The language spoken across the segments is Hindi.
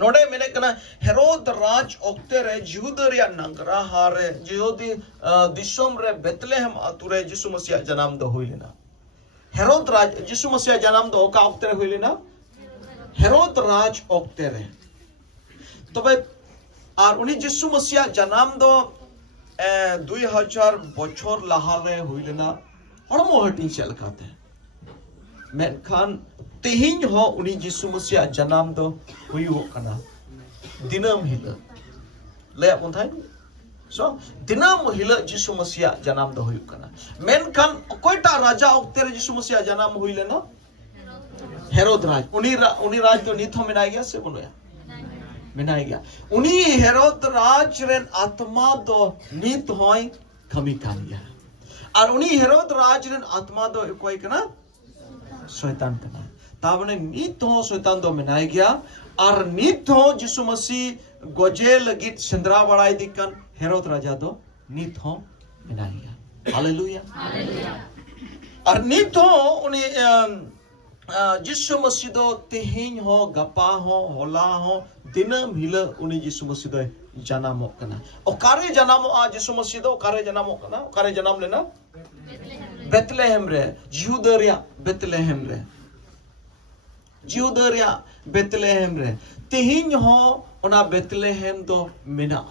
नोडे मेने कना हेरोद राज ओक्ते रे जिहुदा रे नगरा हारे जिहुदी दिसोम रे बेतलेहम आतुरे यीशु मसीह जन्म दो हुइलेना हेरोद राज यीशु मसीह जन्म दो का ओक्ते रे हुइलेना हेरोद राज ओक्ते रे तबे और उनी यीशु मसीह जन्म दो 2000 बछर लाहारे हुइलेना हड़मो हटिन चलकाते मेनखान तेहिं हो उनी यीशु मसीह जन्म दो हुयुग कना दिनम हिला ले अपन थाई सो दिनम हिला यीशु मसीह जन्म दो हुयुग कना मेनखान कोइटा राजा ओक्ते रे यीशु मसीह जन्म हुइले ना हेरोद राज उनी राज तो निथो मिनाई गया से बोलोया मिनाई गया उनी हेरोद राज रेन आत्मा दो नित होय कमी कान गया और उनी हेरोद राज रेन आत्मा दो कोई कना शैतान कना ताबने नित हो शैतान दो मिनाई गया और नित हो यीशु मसीह गोजे लगित संद्रा बड़ाई दिकन हेरोद राजा दो नित हो मिनाई गया हालेलुया और नित हो उनी यीशु मसीह दो तेहिं हो गपा हो होला हो दिनम हिला उनी यीशु मसीह दो जन्म कना ओकारे जन्म आ यीशु मसीह दो ओकारे जन्म कना ओकारे जन्म लेना बेतलेहम रे यहूदा रे बेतलेहम रे यहूदा रे बेतलेहम रे तेहिं हो ओना बेतलेहम दो मेना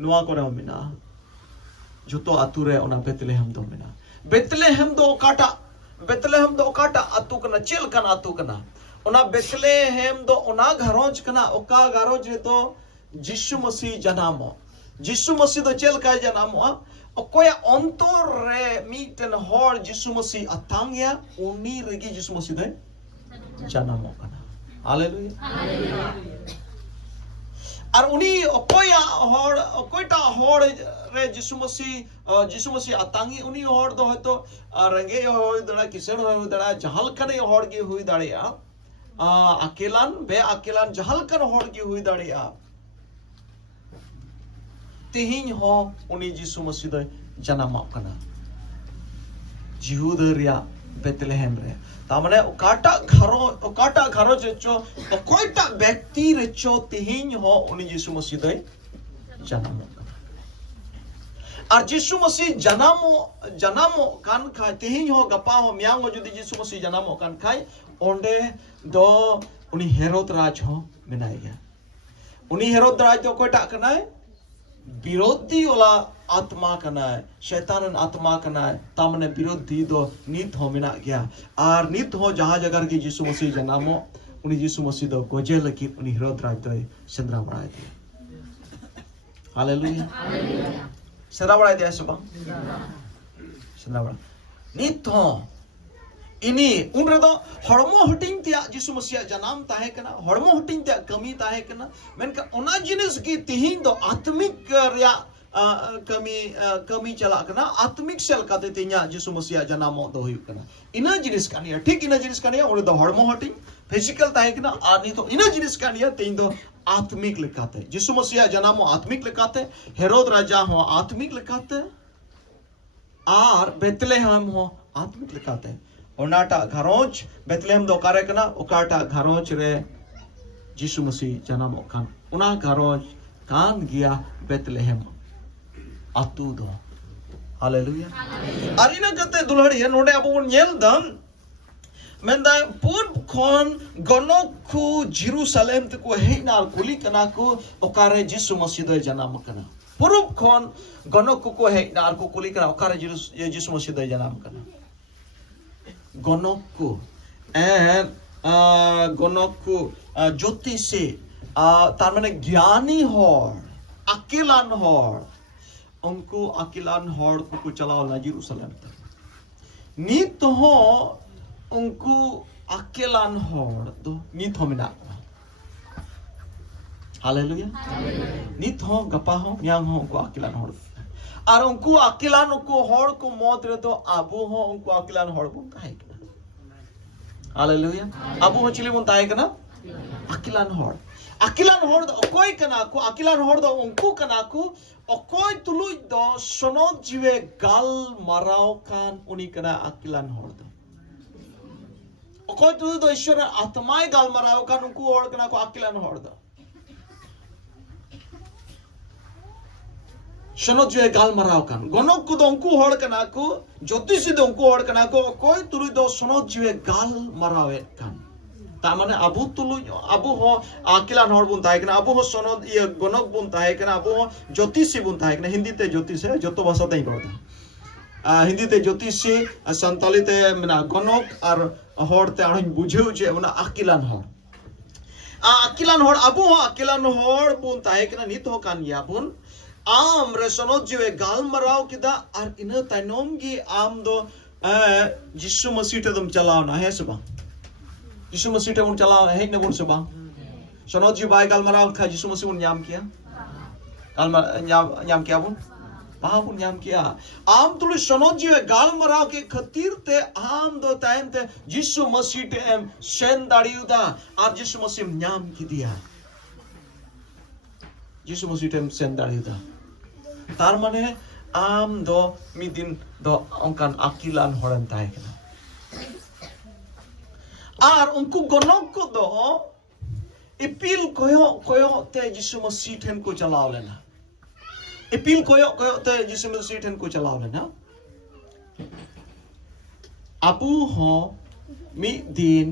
नुआ करे मेना जोतो आतु रे ओना बेतलेहम दो मेना बेतलेहम दो काटा आतु कना चेल कना आतु कना ओना बेतलेहम दो ओना घरोज कना ओका घरोज रे तो यीशु मसीह जन्म यीशु मसीह दो चेल का जन्म ओकोया अंतर रे मीटन हर यीशु मसीह अतांगया उनी रेगी यीशु मसीह दे जन्म कना हालेलुया और उनी ओकोया हर ओकोटा हर रे यीशु मसीह अतांगी उनी हर दो हयतो रंगे होय दड़ा किसेन होय दड़ा जहल कने हर गे हुई दाड़िया अकेलान बे अकेलान जहल कन हर गे हुई दाड़िया तेहिं हो उनी यीशु मसीह दो जन्म कना यहूदा रे बेतलेहम रे तामने ओकाटा घरो जेचो ओकोइटा व्यक्ति रेचो तेहिं हो उनी यीशु मसीह दो जन्म कना और यीशु मसीह जन्म कान खाय तेहिं हो गपा हो म्यांग जुदी यीशु मसीह जन्म कान खाय ओंडे दो उनी हेरोद राज हो मिनाई गया उनी हेरोद राज दो कोइटा कनाय विरोधी वाला आत्मा कना है शैतान आत्मा कना है तामने विरोधी दो नित हो मिना गया और नित हो जहां जगह की यीशु मसीह जन्मो उनी यीशु मसीह दो गोजे लकी उनी हेरोद राज दो संद्रा बड़ाई दिया हालेलुया संद्रा बड़ाई दिया सुबह संद्रा बड़ा नित हो इनी उन दो हड़मो हटिंग त्या यीशु मसीह जन्म ताहे कना हड़मो हटिंग त्या कमी ताहे कना मेनका ओना जिनिस की तिहिं दो आत्मिक रिया कमी चला कना आत्मिक सेल काते तिया यीशु मसीह जन्म दो हुई कना इना जिनिस कानिया ठीक इना जिनिस कानिया ओरे दो हड़मो हटिंग फिजिकल ताहे कना आनी तो इना जिनिस कानिया तिहिं दो आत्मिक लेकाते यीशु मसीह जन्म आत्मिक लेकाते हेरोद राजा हो आत्मिक लेकाते और बेतलेहम हो आत्मिक लेकाते ओनाटा घरोज बेतलेहम दो कारे कना ओकाटा घरोज रे यीशु मसीह जन्म कान उना घरोज कान गया बेतलेहम आतु दो हालेलुया अरिना कते दुलहड़ी नोडे अब बन नेल दम मेंदा पूर्व खन गनोखु जेरूशलेम तको हेनार कुली कना को ओकारे यीशु मसीह दो जन्म कना पूर्व खन गनोखु को हेनार को कुली कना ओकारे यीशु मसीह दो जन्म कना गनोखु एंड गनोखु ज्योतिषी तार माने ज्ञानी हर अकेलान हर उनको अकेलान हर को चलाओ ना जेरूशलेम तक नित हो उनको अकेलान हर दो नित हो मिना हालेलुया नित हो गपा हो यांग हो उनको अकेलान हर और उनको अकेलान को हर को मौत रे तो आबो हो उनको अकेलान हर बुन ताहे कना हालेलुया आबो हो चिली बुन ताहे कना अकेलान हर दो कोई कना को अकेलान हर दो उनको कना को ओकोय तुलुय दो सोनोत जीवे गाल माराव कान उनी कना अकेलान हर दो कोई तुझे तो ईश्वर आत्माएं गाल मराओ का नुकु होड़ कना को अकिलन होड़ दा शनो जो गाल मराओ का गनोक को दोंकु होड़ कना को ज्योतिषी दोंकु होड़ कना को कोई तुझे तो शनो जो गाल मरावे का तामने अबू तुलु अबू हो अकिलन होड़ बुन ताहे कना अबू हो शनो ये गनोक बुन ताहे कना अबू हो ज्योतिषी बुन ताहे कना हिंदी ते ज्योतिष है जो तो भाषा नहीं पड़ता हिंदी ते ज्योतिषी संताली ते मना गनोक और होड़ते आड़ बुझेउ जे उना अकिलन होड़ अबू हो अकिलन होड़ बुन ताहे कना नित हो कान या बुन आम रे सनोत जीवे गाल मराव किदा और इन ताइनोम की आम दो यीशु मसीह ते तुम चलाओ ना है सबा यीशु मसीह ते उन चलाओ है ने बुन सबा सनोत जी बाय गाल मराव खा यीशु मसीह उन याम किया गाल याम किया बुन पापुन याम किया आम तुल सनोत जीवे गाल मराव के खतीर ते आम दो टाइम ते यीशु मसीह ते एम सेन दाड़ियुदा और यीशु मसीह याम की दिया यीशु मसीह ते एम सेन दाड़ियुदा तार माने आम दो मिदिन दो onkan akilan horan tahe kana और उनको गनोक को दो इपिल कोयो ते यीशु मसीह ठन को चलाव लेना इपिल कोयो ते यीशु मसीह ठन को चलाव लेना अबू हो मी दिन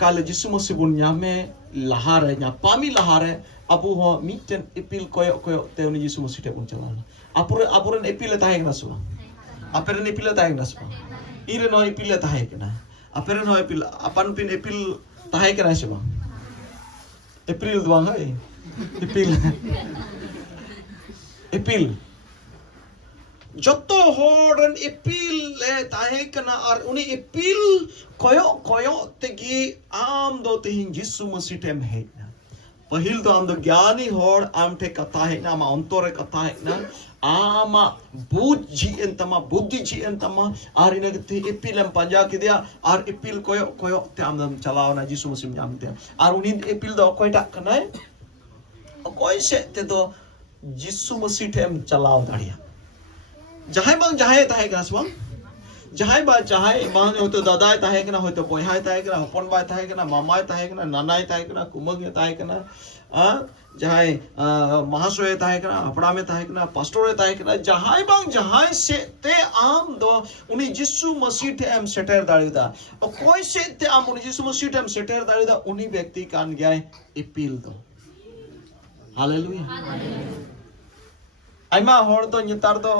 काले यीशु मसीह बुन्या में लहारे nya pami lahare abu ho miten ipil koyo te uni Yesus Masiih te pun chalana apuren ipil tahe kana suba aperen ipil tahe kana suba ire no ipil tahe kana aperen ho ipil apan pin ipil tahe kana suba ipil doang hai ipil joto horen ipil le tahe kana ar uni ipil koyo tegi am do tehin Yesus Masiih tem he पहिल तो आम दो ज्ञानी होड़ आम ठे कथा है ना आम अंतरे कथा है ना आम बुद्धि एंतमा बुद्धि जी एंतमा आर इने ते इपिलम पंजा के दिया आर इपिल कोयो ते आम दम चलाओ ना यीशु मसीह जाम ते आर उनी इपिल दो कोइटा कनाय कोई से ते तो यीशु मसीह ठेम चलाओ दाड़िया जहाय बंग जहाय ताहे गसवा जहाय बा चाहे बांग हो तो दादाय ताहे कना हो तो बोहाय ताहे कना हपन बाय ताहे कना मामाय ताहे कना नानाय ताहे कना कुमग ताहे कना जहाय महाशय ताहे कना अपड़ा में ताहे कना पास्टर ताहे कना जहाय बांग जहाय से ते आम दो उनी यीशु मसीह ते एम सेटर दाड़ीदा और कोई से ते आम उनी यीशु मसीह ते एम सेटर दाड़ीदा उनी व्यक्ति कान गया इपिल दो हालेलुया आइमा होड़ दो नितार दो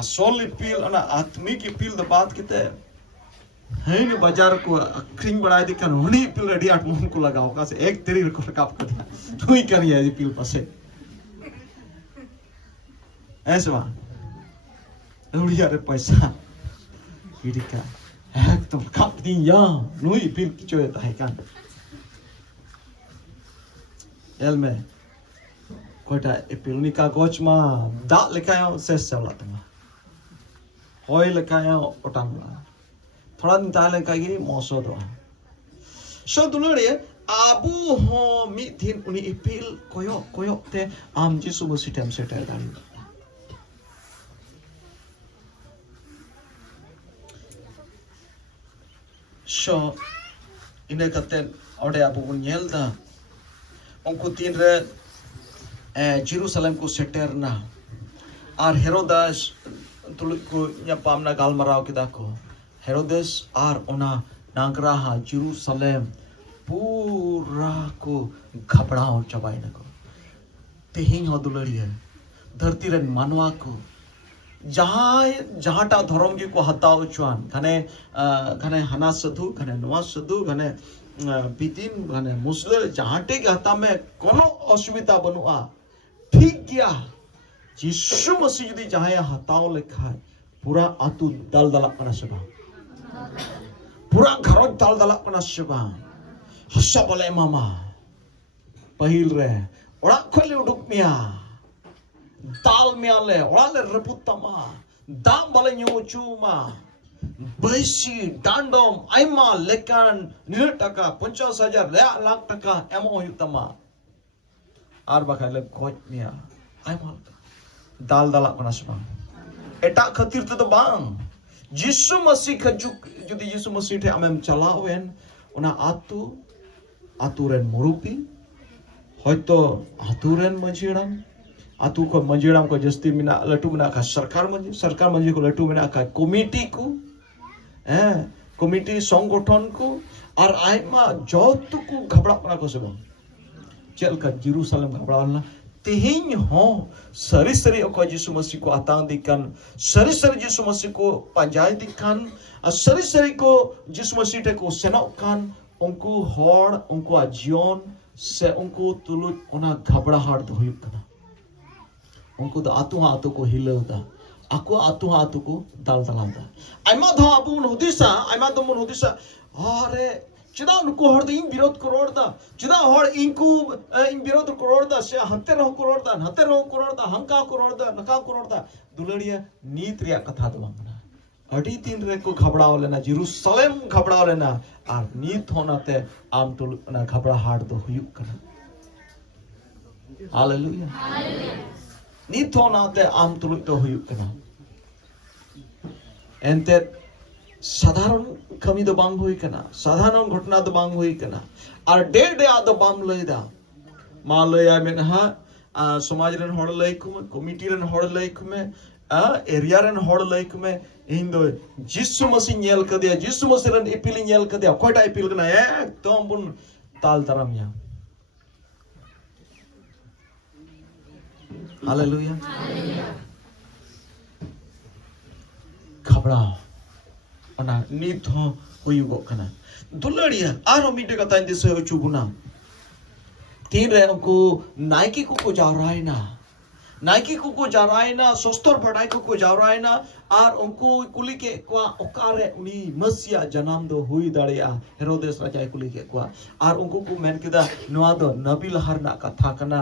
असोल इपिल अना आत्मिक इपिल द बात किते है ने बाजार को अखरिंग बढ़ाई दी कन उनी इपिल रेडी आठ मन को लगाओ का से एक तेरी को काप कर तू ही करिए इपिल पासे ऐसे वा उड़िया रे पैसा इडिका एकदम काप दी या नु इपिल किचो है कान एल में कोटा इपिल निका गोचमा दा लेकायो सेस चला तमा होय लेकाया ओटांगला थोड़ा दिन ताले कागी मौसो दो सो दुलरे आबू हो मी दिन उनी इपिल कोयो ते आम यीशु मसीह तेम सेटर दान सो इने कते ओडे आबू बुन येलदा उनको तीन रे जेरूसलम को सेटर ना और हेरोदास तुलुक को या पामना गाल मराव किदा को हेरोदेस आर ओना नागराहा जेरूसलम पूरा को घबराओ चबाई न को तेहिं हो दुलड़ी है धरती रन मानवा को जहाटा धर्म की को हताओ चुआन घने हना सधु घने नवा सधु घने बिदिन घने मुस्लिम जहाटे के हता में कोनो असुविधा बनुआ ठीक गया यीशु मसीह यदि जहां हताओ लिखा है पूरा आतु दल दला पना सबा पूरा घर दल दला पना सबा हस्सा बोले मामा पहिल रे ओड़ा खोले उडुक मिया दाल मियाले ओड़ा ले रपुतमा दाम बोले न्योचुमा बैसी डांडोम आइमा लेकान 50,000 लाख टका एमो युतमा आर बखाले कोच मिया आइमा दाल दला पना सबा एटा खतीर तो बांग यीशु मसीह जुदी यीशु मसीह ठे आमेम चलावेन ओना आतु रेन मुरुपी होयतो आतु रेन मंजीराम आतु को मंजीराम को जस्ती मिना लटू मिना का सरकार मंजी को लटू मिना का कमिटी को कमिटी संगठन को और आयमा जोतु को घबरा को सेबम चल का जेरूशलेम घबरावना तेहिं हो सरी को यीशु मसीह को आतांग दिखान सरी यीशु मसीह को पंजाय दिखान और सरी को यीशु मसीह टे को सेनोकान उनको हॉर उनको आजीवन से उनको तुलुज उना घबराहट दो हुई कना उनको तो आतु को हिलौदा aku atu ko dal dalanda aima dho abu mon hudisa are chida unko hor din birod koror da chida hor inku in birod koror da se hanter ho koror da hanka koror da naka koror da duladiya neet reya katha do bangna adi tin re ko ghabra lena jerusalem ghabra lena ar neet honate am tul na ghabra hat do huyuk kana hallelujah neet honate am tul do huyuk kana ente साधारण कमी तो बांग हुई कना साधारण घटना तो बांग हुई कना और डे आदो बाम लयदा मा लया मेनहा समाज रन हड़ लय कुमे कमिटी रन हड़ लय कुमे एरिया रन हड़ लय कुमे इन दो यीशु मसीह नेल कदिया यीशु मसीह रन इपिल नेल कदिया कोटा इपिल कना एकदम बुन ताल तरम या हालेलुया घबराओ ona nit ho huyugo kana duladia aro mite kata indi se chubuna tin re ko naiki ko jawraina Nike को जारायना सोस्तर बढ़ाई को जारायना और उनको कुली के क्वा ओकारे उनी मसिया जन्म दो हुई दाड़िया हेरोदेस राजा कुली के क्वा और उनको को मेन केदा नवा दो नबी लहर ना कथा कना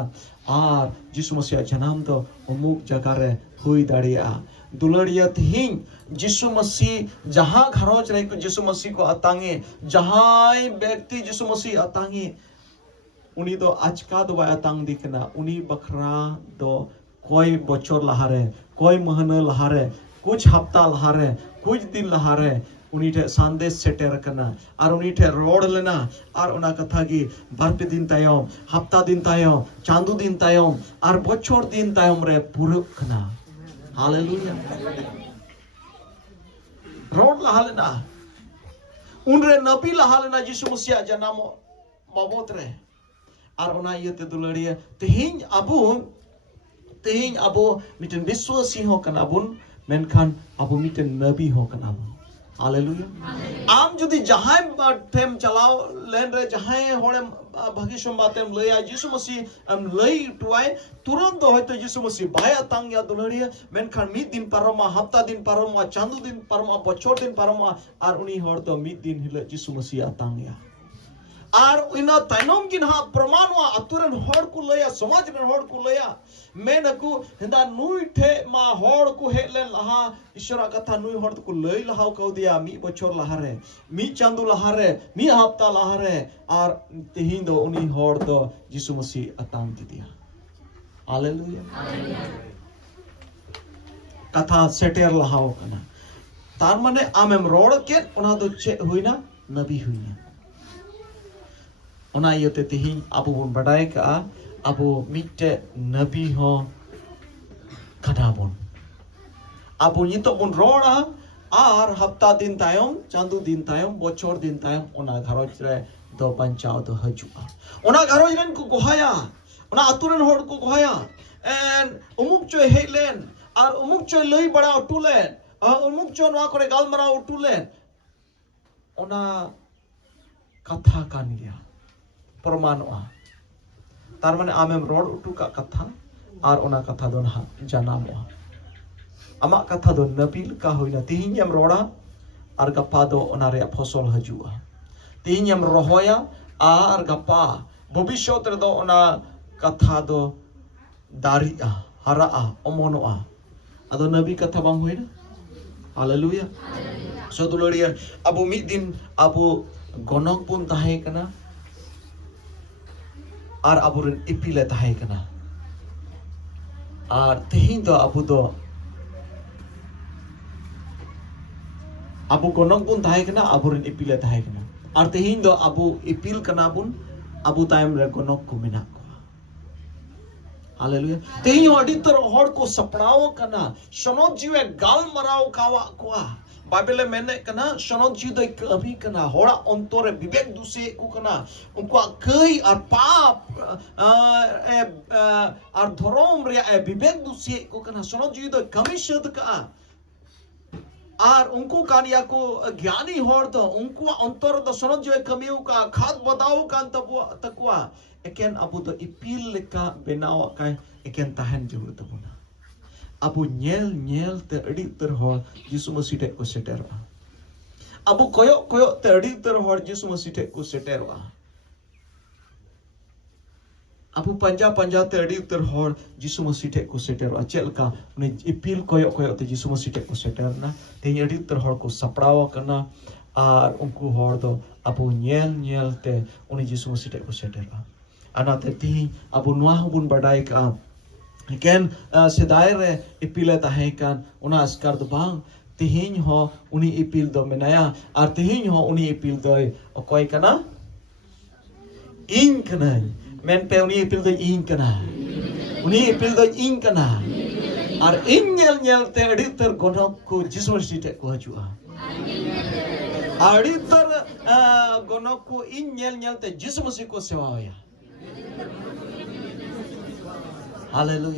और यीशु मसीह जन्म दो अमुक जगह रे हुई दाड़िया दुलड़िया थिंग यीशु मसीह जहां घरोज रहे को यीशु मसीह को अतांगे जहां व्यक्ति यीशु मसीह अतांगे उनी दो आजका दो अतांग दिखना उनी बखरा दो कोई बचर लहारे कोई महीना लहारे कुछ हफ्ता लहारे कुछ दिन लहारे उनी ठे संदेश सेटेर करना और उनी ठे रोड लेना और उना कथा की बारपे दिन तायम हफ्ता दिन तायम चांदू दिन तायम और बचर दिन तायम रे पूरा करना हालेलुया रोड लहा लेना उनरे नबी लहा लेना यीशु मसीह जन्म बाबत रे और उना ये ते दुलड़िया तेहिं अबो मिटन विश्वासी हो कना बुन मेनखान अबो मिटन नबी हो कना बुन हालेलुया आम जुदी जहां टेम चलाओ लेन रे जहां होड़े भागी संबातेम लया यीशु मसीह हम लई टुआय तुरंत होयतो यीशु मसीह बाया तांग या दुलड़िया मेनखान मिद दिन पारोमा हफ्ता दिन पारोमा चांदू दिन पारोमा बछर दिन पारोमा और उनी होड़ तो मिद दिन हिल यीशु मसीह तांग या और इना ताइनोम किन हा प्रमाण वा अतुरन होड़ को लया समाज रन होड़ को लया मेनकु हिंदा नुई ठे मा होड़ को हेले लहा ईश्वर कथा नुई होड़ को लई लहाव कौ दिया मी बछर लहारे मी चांदू लहारे मी हफ्ता लहारे और तेहिं दो उनी होड़ दो यीशु मसीह अतांग दिया हालेलुया कथा सेटेर लहाव कना तार माने आमेम रोड़ के ओना दो चे हुइना नबी हुइना ओना यते तिहिं अबो बन बडाय का अबो मिटे नबी हो कनाबन अबो नितो बन रोड़ा और हफ्ता दिन तायम चांदू दिन तायम बछर दिन तायम ओना घरोज रे दो पंचाव दो हजुआ ओना घरोज रन को गोहाया ओना अतुरन होड़ को गोहाया एन उमुक चोय हेलेन और उमुक चोय लई बड़ा उटुलेन उमुक चो नवा करे गालमरा उटुलेन ओना कथा कान गया प्रमाणवा तार माने आमेम रोड उटू का कथा और ओना कथा दो ना जानामवा आमा कथा दो नबील का होइना तिहिंयम रोड़ा और गप्पा दो ओना रे फसल हजुआ तिहिंयम रोहोया और गप्पा भविष्यत रे दो ओना कथा दो दारिआ हराआ ओमोनोआ अदो नबी कथा बांग होइना हालेलुया सदुलड़िया अबो मिद दिन अबो गनक बुन ताहे कना और अबुरन इपिले ताहे कना और तेहिं दो अबु दो Abu gonok bun tahe kena, abu rin ipil tahe kena. Artihin do abu ipil kena bun, abu time re gonok ko menak ko. Hallelujah. Tehin adi tar hor ko sapnao kena, sonot jiwe gal marao kawa koa. Bible mene kena sonot jiwe kami kena, hora ontore bibek duse ko kena, unko kai ar pap ar dhorom ria bibek duse ko kena, sonot jiwe kami shad ka. और उनको कानिया को ज्ञानी होर तो उनको अंतर तो सनद जो कमियों का खाद बताओ का तकवा एकेन अबु तो इपिल का बनाव का एकेन ताहन जरूर तबुना Abu nyel te adi ter hor Yesus Masih te ko seterwa Abu koyo te adi ter hor Yesus Masih te ko seterwa Abu panja te adi ter hor Yesus Masih te ko seterwa chel ka uni ipil koyo te Yesus Masih te ko seterna te adi ter hor ko saprawa kana ar unku hor do abu nyel te uni Yesus Masih te ko seterwa ana te ti abu nuah bun badai ka ken sedai re ipil tahe kan una askar do bang tihin ho uni ipil do menaya ar tihin ho uni ipil do okoi kana ing kana men pe uni ipil do ing kana uni ipil do ing kana ar ing nyel te adi ter gonok ko Yesus Masih te ko hajua adi ter gonok ko ing nyel te Yesus Masih ko sewa ya haleluya